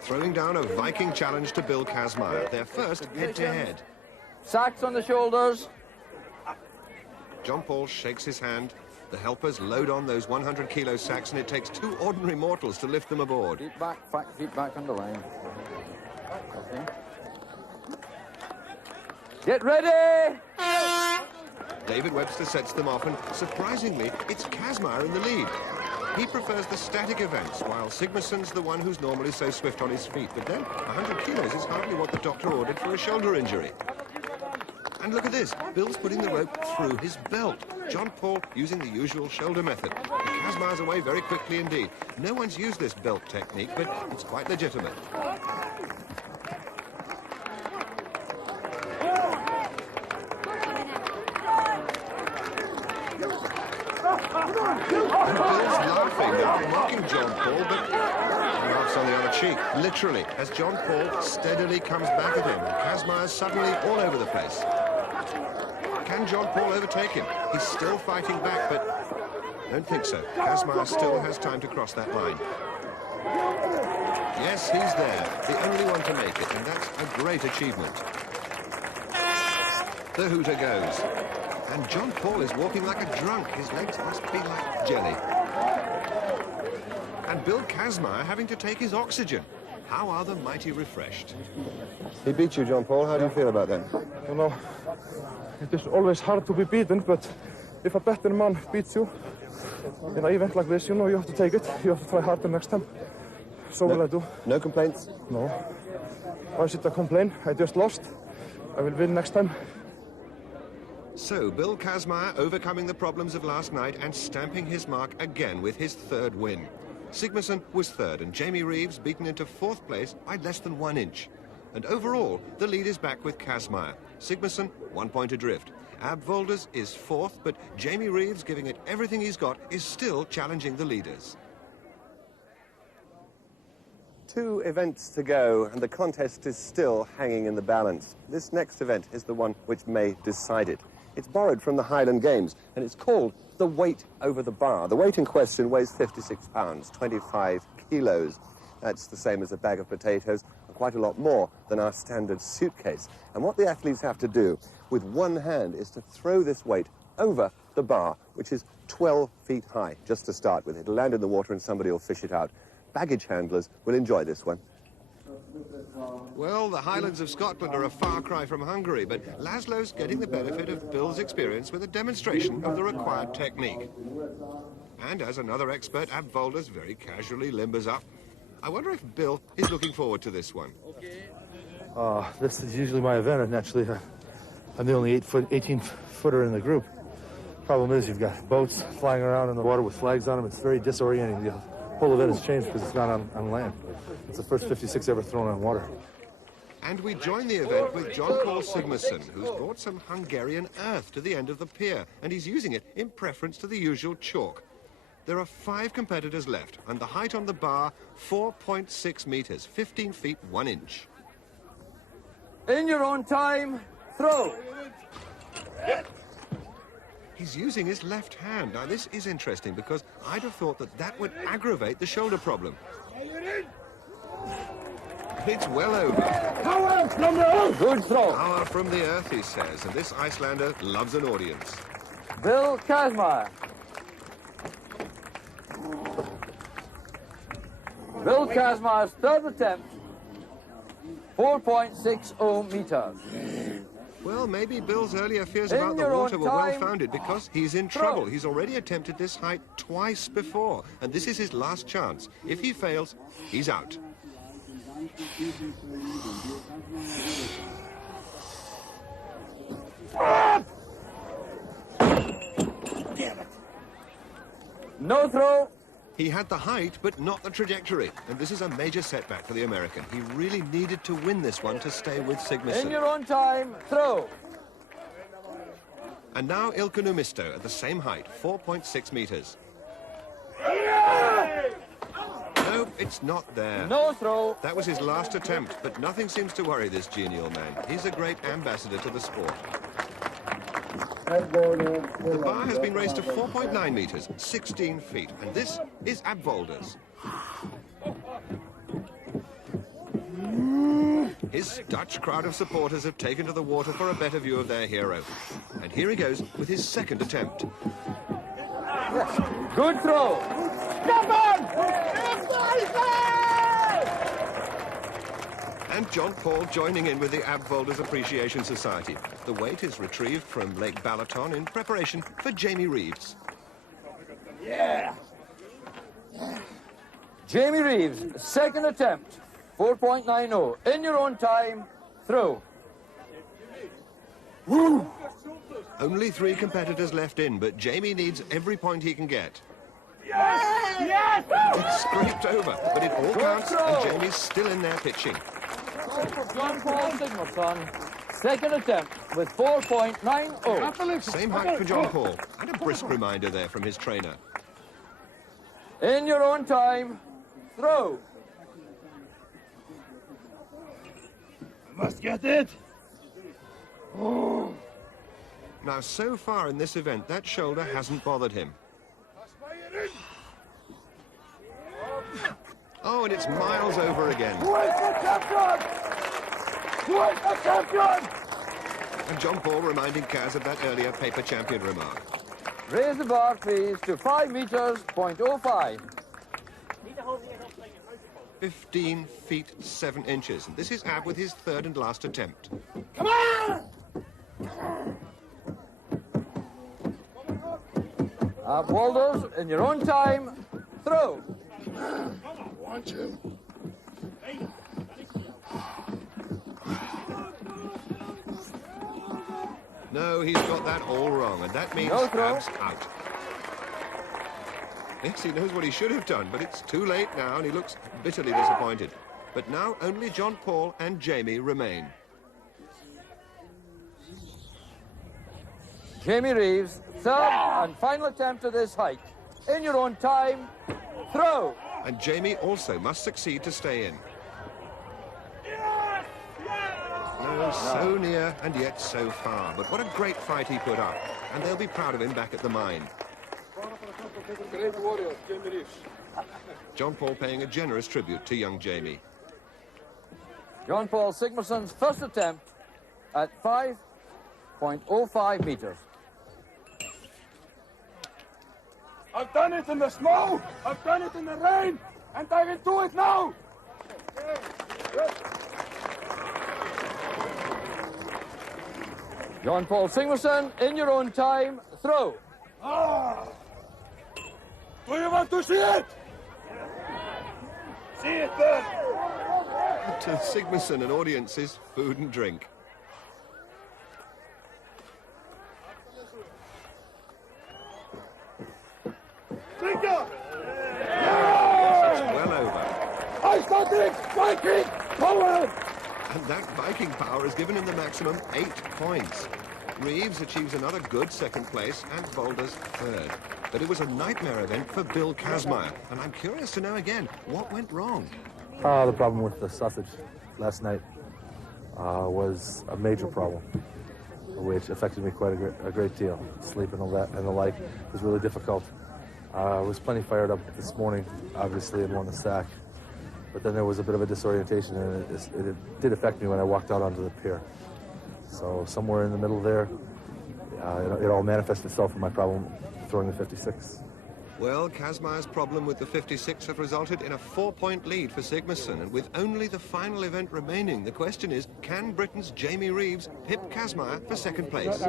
Throwing down a Viking challenge to Bill Kazmaier, their first head-to-head. Sacks on the shoulders. Jon Pall shakes his hand. The helpers load on those 100-kilo sacks, and it takes two ordinary mortals to lift them aboard. Feet back on the line. Okay. Get ready! David Webster sets them off, and surprisingly, it's Kazmaier in the lead. He prefers the static events, while Sigmarsson's the one who's normally so swift on his feet. But then, 100 kilos is hardly what the doctor ordered for a shoulder injury. And look at this. Bill's putting the rope through his belt. Jon Pall using the usual shoulder method. Kazmaier's away very quickly indeed. No one's used this belt technique, but it's quite legitimate. Bill's laughing now, mocking Jon Pall, but laughs on the other cheek, literally, as Jon Pall steadily comes back at him. Kazmaier's suddenly all over the place. Can Jon Pall overtake him? He's still fighting back, but I don't think so. Kazmaier still has time to cross that line. Yes, he's there, the only one to make it, and that's a great achievement. The hooter goes. And Jon Pall is walking like a drunk. His legs must be like jelly. And Bill Kazmaier having to take his oxygen. How are the mighty refreshed? He beat you, Jon Pall. How do you feel about that? You know, it is always hard to be beaten, but if a better man beats you in an event like this, you know, you have to take it. You have to try harder next time. So will I do. No complaints? No. Why should I complain? I just lost. I will win next time. So, Bill Kazmaier overcoming the problems of last night and stamping his mark again with his third win. Sigmarsson was third, and Jamie Reeves beaten into fourth place by less than 1 inch. And overall, the lead is back with Kazmaier. Sigmarsson, 1 point adrift. Ab Volders is fourth, but Jamie Reeves, giving it everything he's got, is still challenging the leaders. 2 events to go, and the contest is still hanging in the balance. This next event is the one which may decide it. It's borrowed from the Highland Games, and it's called the weight over the bar. The weight in question weighs 56 pounds, 25 kilos. That's the same as a bag of potatoes, and quite a lot more than our standard suitcase. And what the athletes have to do with one hand is to throw this weight over the bar, which is 12 feet high, just to start with. It'll land in the water and somebody will fish it out. Baggage handlers will enjoy this one. Well, the Highlands of Scotland are a far cry from Hungary, but Laszlo's getting the benefit of Bill's experience with a demonstration of the required technique. And as another expert, Ab Volders very casually limbers up. I wonder if Bill is looking forward to this one. This is usually my event, and actually I'm the only 18-footer in the group. Problem is, you've got boats flying around in the water with flags on them. It's very disorienting. The whole event has changed because it's not on land. It's the first 56 ever thrown on water. And we join the event with Jon Pall Sigmarsson, who's brought some Hungarian earth to the end of the pier, and he's using it in preference to the usual chalk. There are 5 competitors left, and the height on the bar, 4.6 meters, 15 feet 1 inch. In your own time, throw. He's using his left hand. Now, this is interesting because I'd have thought that that would aggravate the shoulder problem. It's well over. Power from the earth! Good throw. Power from the earth, he says, and this Icelander loves an audience. Bill Kazmaier. Bill Kazmaier's third attempt, 4.60 meters. Well, maybe Bill's earlier fears about the water were well-founded because he's in trouble. He's already attempted this height twice before, and this is his last chance. If he fails, he's out. Damn it. No throw. He had the height, but not the trajectory. And this is a major setback for the American. He really needed to win this one to stay with Sigmarsson. In your own time, throw. And now Il Conumisto at the same height, 4.6 meters. No, it's not there. No throw. That was his last attempt, but nothing seems to worry this genial man. He's a great ambassador to the sport. The bar has been raised to 4.9 meters, 16 feet, and this is Abvolders. His Dutch crowd of supporters have taken to the water for a better view of their hero. And here he goes with his second attempt. Good throw. Come on! And Jon Pall joining in with the Abvolders Appreciation Society. The weight is retrieved from Lake Balaton in preparation for Jamie Reeves. Yeah! Jamie Reeves, second attempt, 4.90. In your own time, throw. Woo! Only 3 competitors left in, but Jamie needs every point he can get. Yes! Yes! It's scraped over, but it all counts, and Jamie's still in there pitching. For Jon Pall Sigmarsson, second attempt with 4.90. Same height for Jon Pall, and a brisk reminder there from his trainer. In your own time, throw. Must get it. Oh. Now, so far in this event, that shoulder hasn't bothered him. Oh, and it's miles over again. Who is the champion? Who is the champion? And Jon Pall reminding Kaz of that earlier paper champion remark. Raise the bar, please, to 5 meters, 0.05. 15 feet 7 inches. And this is Ab with his third and last attempt. Come on! Walders, in your own time, throw. Want you? No, he's got that all wrong, and that means Ab's out. Yes, he knows what he should have done, but it's too late now, and he looks bitterly disappointed. But now only Jon Pall and Jamie remain. Jamie Reeves, third and final attempt at this height. In your own time, throw. And Jamie also must succeed to stay in. No, so near and yet so far. But what a great fight he put up. And they'll be proud of him back at the mine. Great warrior, Jamie Reeves. Jon Pall paying a generous tribute to young Jamie. Jon Pall Sigmarsson's first attempt at 5.05 meters. I've done it in the snow, I've done it in the rain, and I will do it now. Jon Pall Sigmarsson, in your own time, throw. Do you want to see it? See it then. To Sigmarsson and audiences, food and drink. Well over. I got it! Viking power! And that Viking power has given him the maximum 8 points. Reeves achieves another good second place and Volders third. But it was a nightmare event for Bill Kazmaier. And I'm curious to know again, what went wrong? The problem with the sausage last night was a major problem, which affected me quite a great deal. Sleep and all that and the like was really difficult. I was plenty fired up this morning, obviously, and won the sack. But then there was a bit of a disorientation, and it did affect me when I walked out onto the pier. So somewhere in the middle there, it all manifested itself in my problem throwing the 56. Well, Kazmaier's problem with the 56 have resulted in a 4-point lead for Sigmarsson, and with only the final event remaining, the question is, can Britain's Jamie Reeves pip Kazmaier for second place?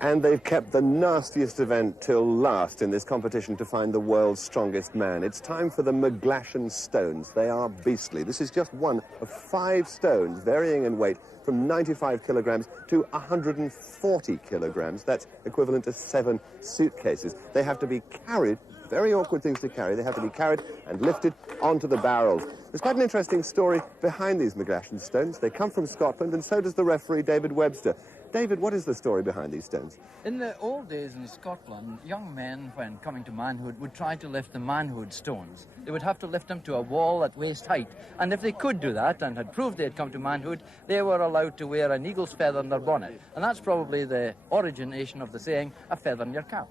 And they've kept the nastiest event till last in this competition to find the world's strongest man. It's time for the McGlashan stones. They are beastly. This is just one of 5 stones, varying in weight from 95 kilograms to 140 kilograms. That's equivalent to 7 suitcases. They have to be carried, very awkward things to carry. They have to be carried and lifted onto the barrels. There's quite an interesting story behind these McGlashan stones. They come from Scotland, and so does the referee, David Webster. David, what is the story behind these stones? In the old days in Scotland, young men, when coming to manhood, would try to lift the manhood stones. They would have to lift them to a wall at waist height. And if they could do that and had proved they had come to manhood, they were allowed to wear an eagle's feather in their bonnet. And that's probably the origination of the saying, a feather in your cap.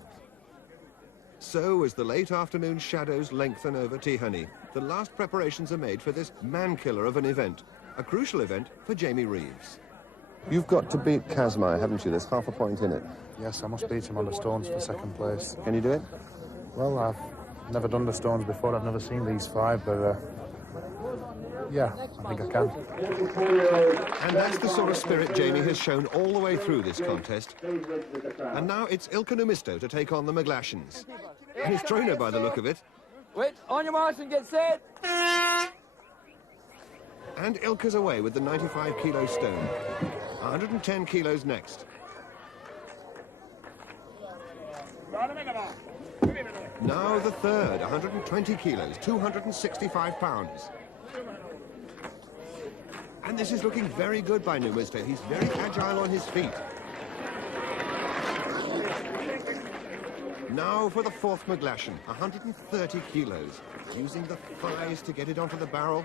So, as the late afternoon shadows lengthen over Tihany, the last preparations are made for this man-killer of an event. A crucial event for Jamie Reeves. You've got to beat Kazmaier, haven't you? There's half a point in it. Yes, I must beat him on the stones for second place. Can you do it? Well, I've never done the stones before. I've never seen these 5, but yeah, I think I can. And that's the sort of spirit Jamie has shown all the way through this contest. And now it's Ilka Numisto to take on the McGlashans. And he's thrown her by the look of it. Wait, on your marks and get set. And Ilka's away with the 95-kilo stone. 110 kilos next. Now the third, 120 kilos, 265 pounds. And this is looking very good by Numisto. He's very agile on his feet. Now for the fourth McGlashan, 130 kilos. Using the thighs to get it onto the barrel.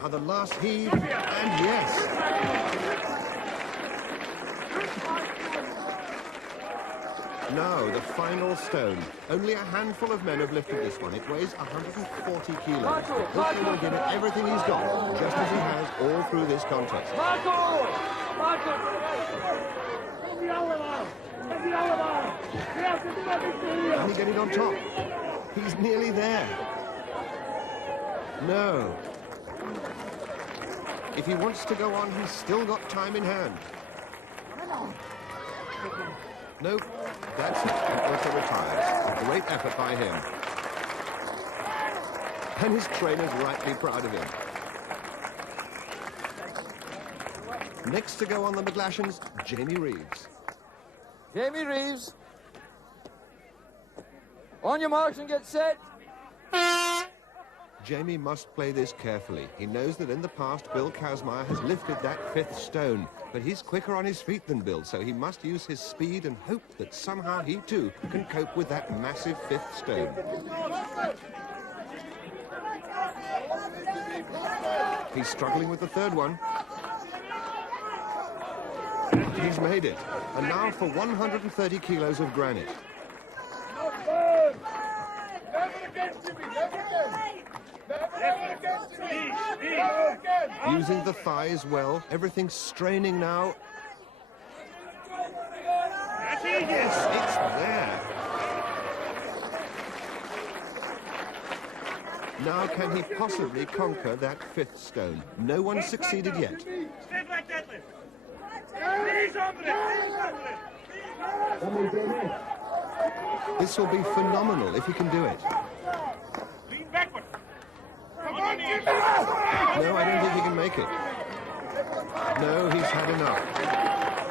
Now the last heave, and yes! Now the final stone. Only a handful of men have lifted this one. It weighs 140 kilos. Ilka will give it everything he's got, just as he has all through this contest. Can he get it on top? He's nearly there. No. If he wants to go on, he's still got time in hand. Nope, that's it. He also retires. A great effort by him. And his trainer's rightly proud of him. Next to go on the McGlashans, Jamie Reeves. Jamie Reeves. On your marks and get set. Jamie must play this carefully. He knows that in the past, Bill Kazmaier has lifted that 5th stone, but he's quicker on his feet than Bill, so he must use his speed and hope that somehow he too can cope with that massive 5th stone. He's struggling with the 3rd one. He's made it. And now for 130 kilos of granite. Using the thighs well, everything's straining now. Yes, it's there. Now can he possibly conquer that 5th stone? No one's succeeded yet. This will be phenomenal if he can do it. No, I don't think he can make it. No, he's had enough.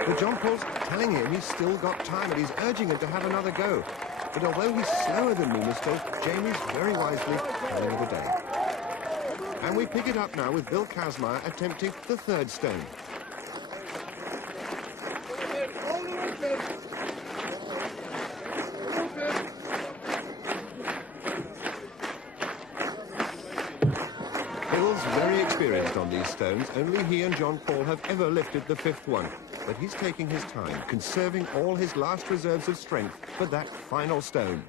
But Jon Pall's telling him he's still got time, and he's urging him to have another go. But although he's slower than Numisto, Jamie's very wisely calling it a day. And we pick it up now with Bill Kazmaier attempting the 3rd stone. Bill's very experienced on these stones. Only he and Jon Pall have ever lifted the 5th one. But he's taking his time, conserving all his last reserves of strength for that final stone.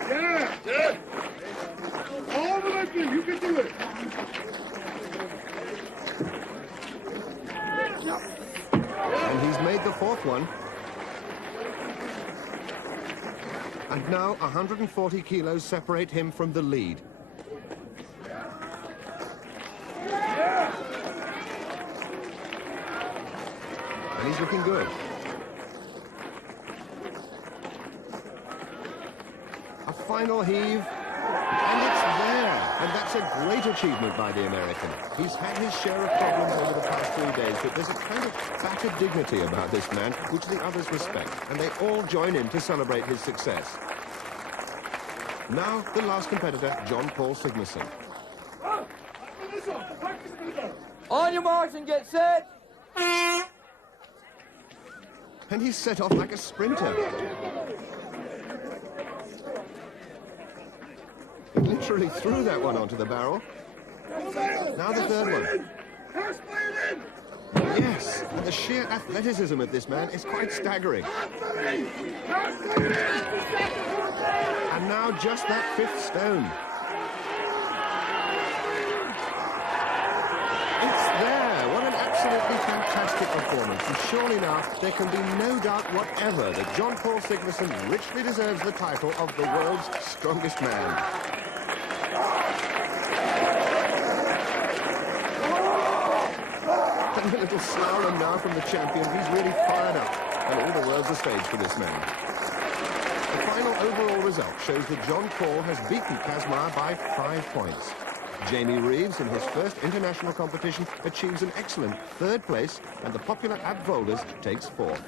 Yeah! All the way through, you can do it! And he's made the 4th one. And now 140 kilos separate him from the lead. And he's looking good. A final heave, and it's there. And that's a great achievement by the American. He's had his share of problems over the past 3 days, but there's a kind of battered dignity about this man, which the others respect, and they all join in to celebrate his success. Now, the last competitor, Jon Pall Sigmarsson. On your marks and get set. And he's set off like a sprinter. He literally threw that one onto the barrel. Now the third one. Yes, and the sheer athleticism of this man is quite staggering. And now just that fifth stone. It's there. What an absolutely fantastic performance. And surely now there can be no doubt whatever that Jon Pall Sigmarsson richly deserves the title of the world's strongest man. And a little slalom now from the champion. He's really fired up, and all the world's a stage for this man. The final overall result shows that Jon Pall has beaten Kazmaier by 5 points. Jamie Reeves, in his first international competition, achieves an excellent 3rd place, and the popular Ab Volders takes 4th.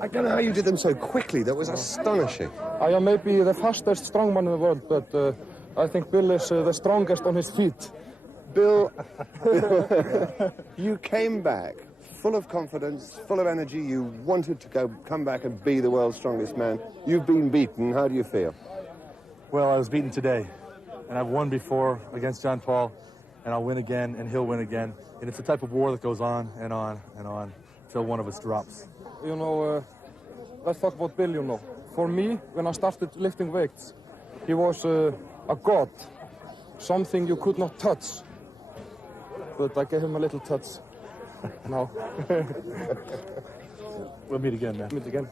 I don't know how you did them so quickly. That was astonishing. I am maybe the fastest strongman in the world, but I think Bill is the strongest on his feet. Bill, you came back full of confidence, full of energy. You wanted to come back and be the world's strongest man. You've been beaten. How do you feel? Well, I was beaten today, and I've won before against Jon Pall, and I'll win again, and he'll win again. And it's a type of war that goes on and on and on until one of us drops. You know, let's talk about Bill, you know. For me, when I started lifting weights, he was a god, something you could not touch. But I gave him a little touch. Now. We'll meet again, man. Meet again.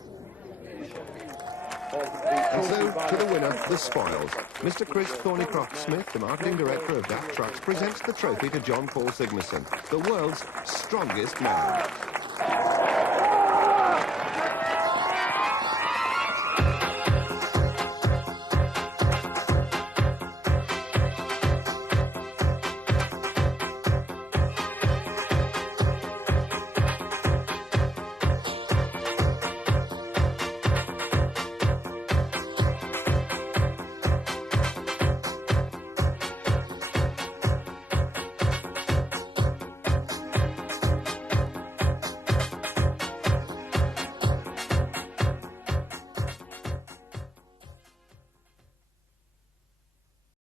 And so, to the winner, the spoils. Mr. Chris Thornycroft-Smith, the marketing director of DAF Trucks, presents the trophy to Jon Pall Sigmarsson, the world's strongest man.